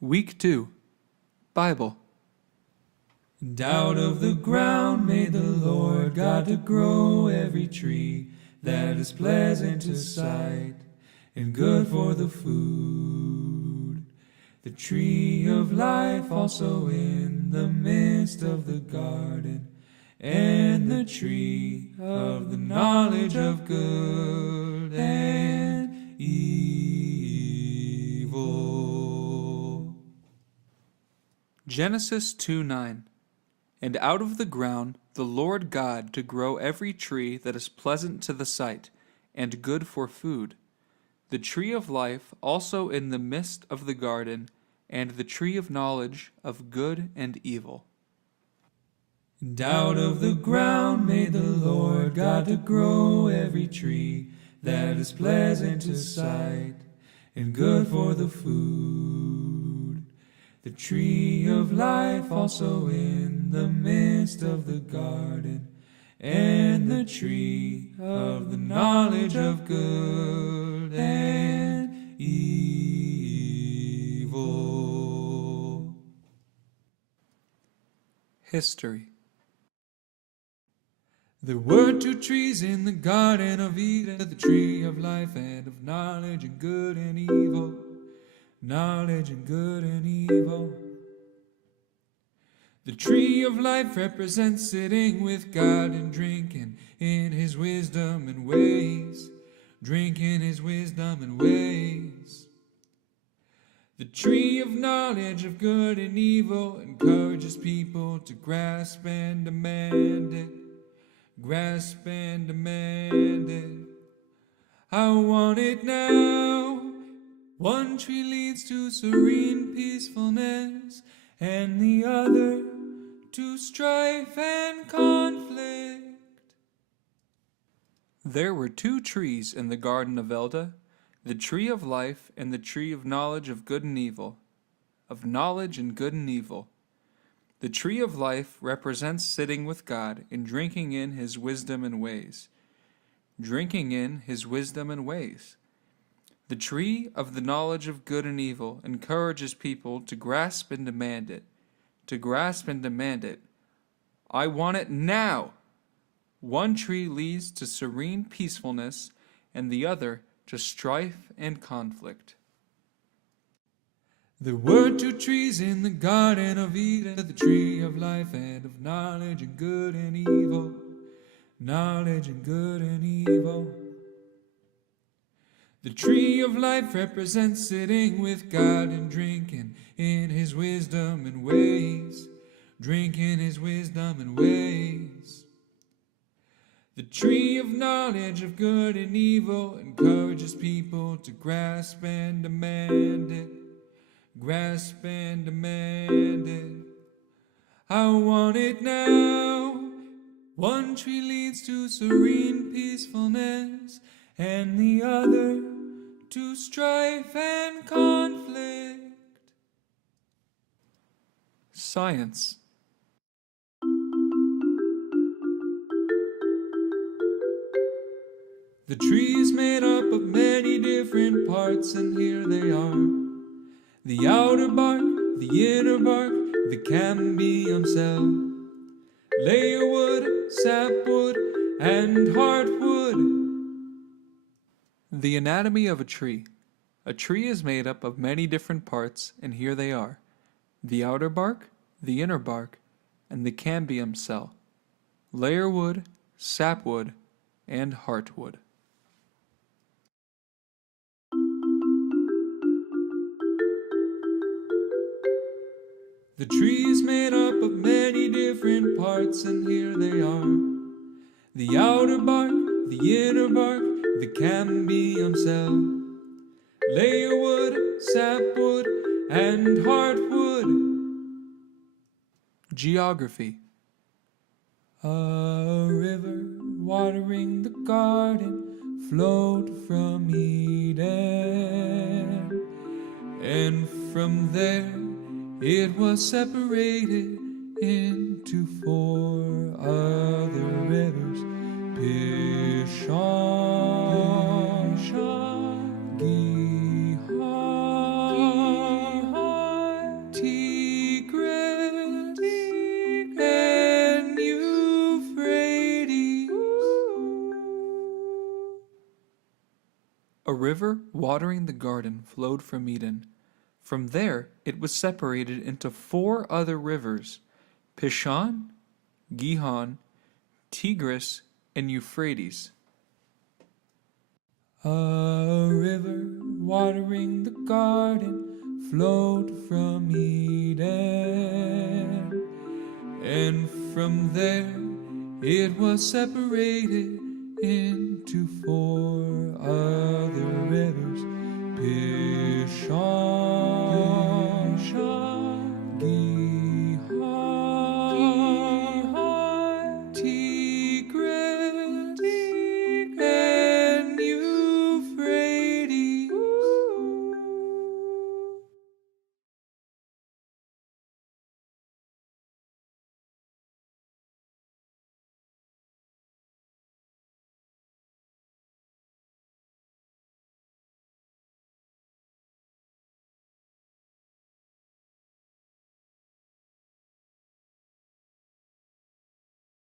Week 2, Bible. And out of the ground made the Lord God to grow every tree that is pleasant to sight and good for the food. The tree of life also in the midst of the garden, and the tree of the knowledge of good and evil. Genesis 2:9. And out of the ground the Lord God to grow every tree that is pleasant to the sight, and good for food, the tree of life also in the midst of the garden, and the tree of knowledge of good and evil. And out of the ground made the Lord God to grow every tree that is pleasant to sight and good for the food. The tree of life also in the midst of the garden, and the tree of the knowledge of good and evil. History. There were two trees in the Garden of Eden, the tree of life and of knowledge and good and evil. Knowledge and good and evil. The tree of life represents sitting with God and drinking in His wisdom and ways. Drinking His wisdom and ways. The tree of knowledge of good and evil encourages people to grasp and demand it. Grasp and demand it. I want it now. One tree leads to serene peacefulness, and the other to strife and conflict. There were two trees in the Garden of Eden, the tree of life and the tree of knowledge of good and evil. Of knowledge and good and evil. The tree of life represents sitting with God and drinking in His wisdom and ways. Drinking in His wisdom and ways. The tree of the knowledge of good and evil encourages people to grasp and demand it. To grasp and demand it. I want it now. One tree leads to serene peacefulness, and the other to strife and conflict. There were two trees in the Garden of Eden, the tree of life and of knowledge and good and evil. Knowledge and good and evil. The tree of life represents sitting with God and drinking in His wisdom and ways. Drinking His wisdom and ways. The tree of knowledge of good and evil encourages people to grasp and demand it. Grasp and demand it. I want it now. One tree leads to serene peacefulness, and the other to strife and conflict. Science. The tree is made up of many different parts, and here they are. The outer bark, the inner bark, the cambium cell, layer wood, sapwood, and heartwood. The anatomy of a tree. A tree is made up of many different parts, and here they are. The outer bark, the inner bark, and the cambium cell, layer wood, sapwood, and heartwood. The tree is made up of many different parts, and here they are. The outer bark, the inner bark, the cambium cell, layer wood, sapwood, and heartwood. Geography. A river watering the garden flowed from Eden, and from there it was separated into 4 other rivers: Pishon, Gihon, river watering the garden flowed from Eden. From there it was separated into 4 other rivers: Pishon, Gihon, Tigris, and Euphrates. A river watering the garden flowed from Eden, and from there it was separated into 4 other